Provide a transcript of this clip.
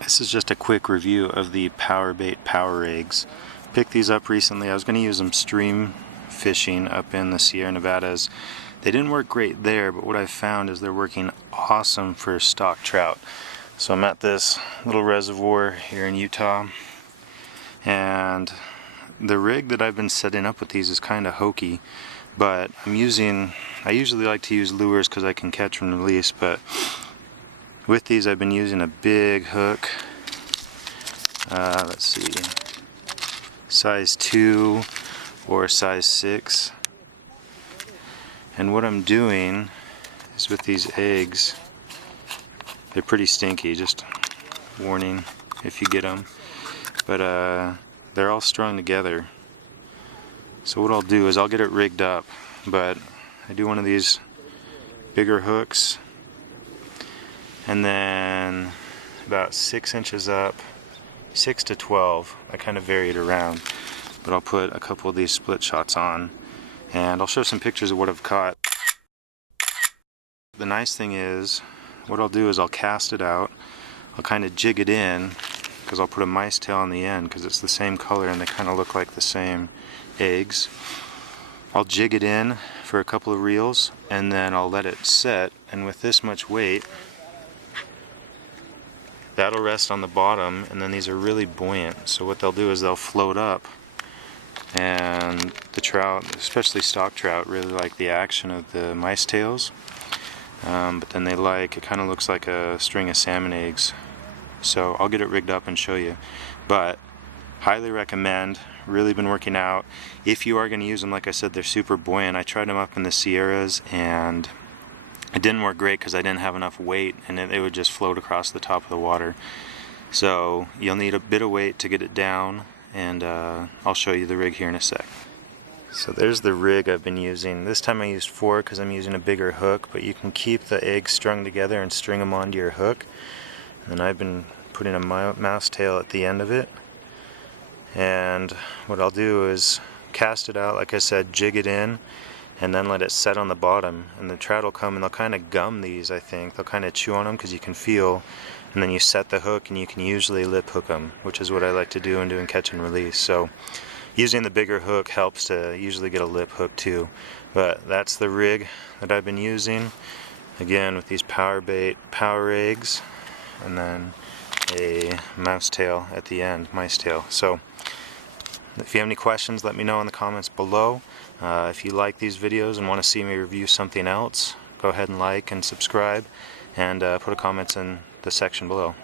This is just a quick review of the PowerBait Power Eggs. Picked these up recently. I was going to use them stream fishing up in the Sierra Nevadas. They didn't work great there, but what I've found is they're working awesome for stock trout. So I'm at this little reservoir here in Utah, and the rig that I've been setting up with these is kind of hokey, but I usually like to use lures because I can catch and release, but with these I've been using a big hook, let's see, size 2 or size 6. And what I'm doing is with these eggs, they're pretty stinky, just warning if you get them, but they're all strung together. So what I'll do is I'll get it rigged up, but I do one of these bigger hooks, and then about 6 inches up, 6 to 12, I kind of vary it around, but I'll put a couple of these split shots on, and I'll show some pictures of what I've caught. The nice thing is, what I'll do is I'll cast it out, I'll kind of jig it in, because I'll put a mice tail on the end because it's the same color and they kind of look like the same eggs. I'll jig it in for a couple of reels and then I'll let it set, and with this much weight that'll rest on the bottom, and then these are really buoyant, so what they'll do is they'll float up, and the trout, especially stock trout, really like the action of the mice tails, but then it kind of looks like a string of salmon eggs. So I'll get it rigged up and show you, but highly recommend. Really been working out. If you are going to use them, like I said, they're super buoyant. I tried them up in the Sierras and it didn't work great because I didn't have enough weight, and it would just float across the top of the water. So you'll need a bit of weight to get it down, and I'll show you the rig here in a sec. So there's the rig I've been using. This time I used 4 because I'm using a bigger hook, but you can keep the eggs strung together and string them onto your hook. And I've been putting a mouse tail at the end of it, and what I'll do is cast it out, like I said, jig it in, and then let it set on the bottom, and the trout will come and they'll kind of gum these, I think. They'll kind of chew on them because you can feel, and then you set the hook and you can usually lip hook them, which is what I like to do when doing catch and release. So using the bigger hook helps to usually get a lip hook too. But that's the rig that I've been using, again with these PowerBait Power Eggs, and then a mouse tail at the end, mice tail. So if you have any questions, let me know in the comments below. If you like these videos and want to see me review something else, go ahead and like and subscribe, and put a comment in the section below.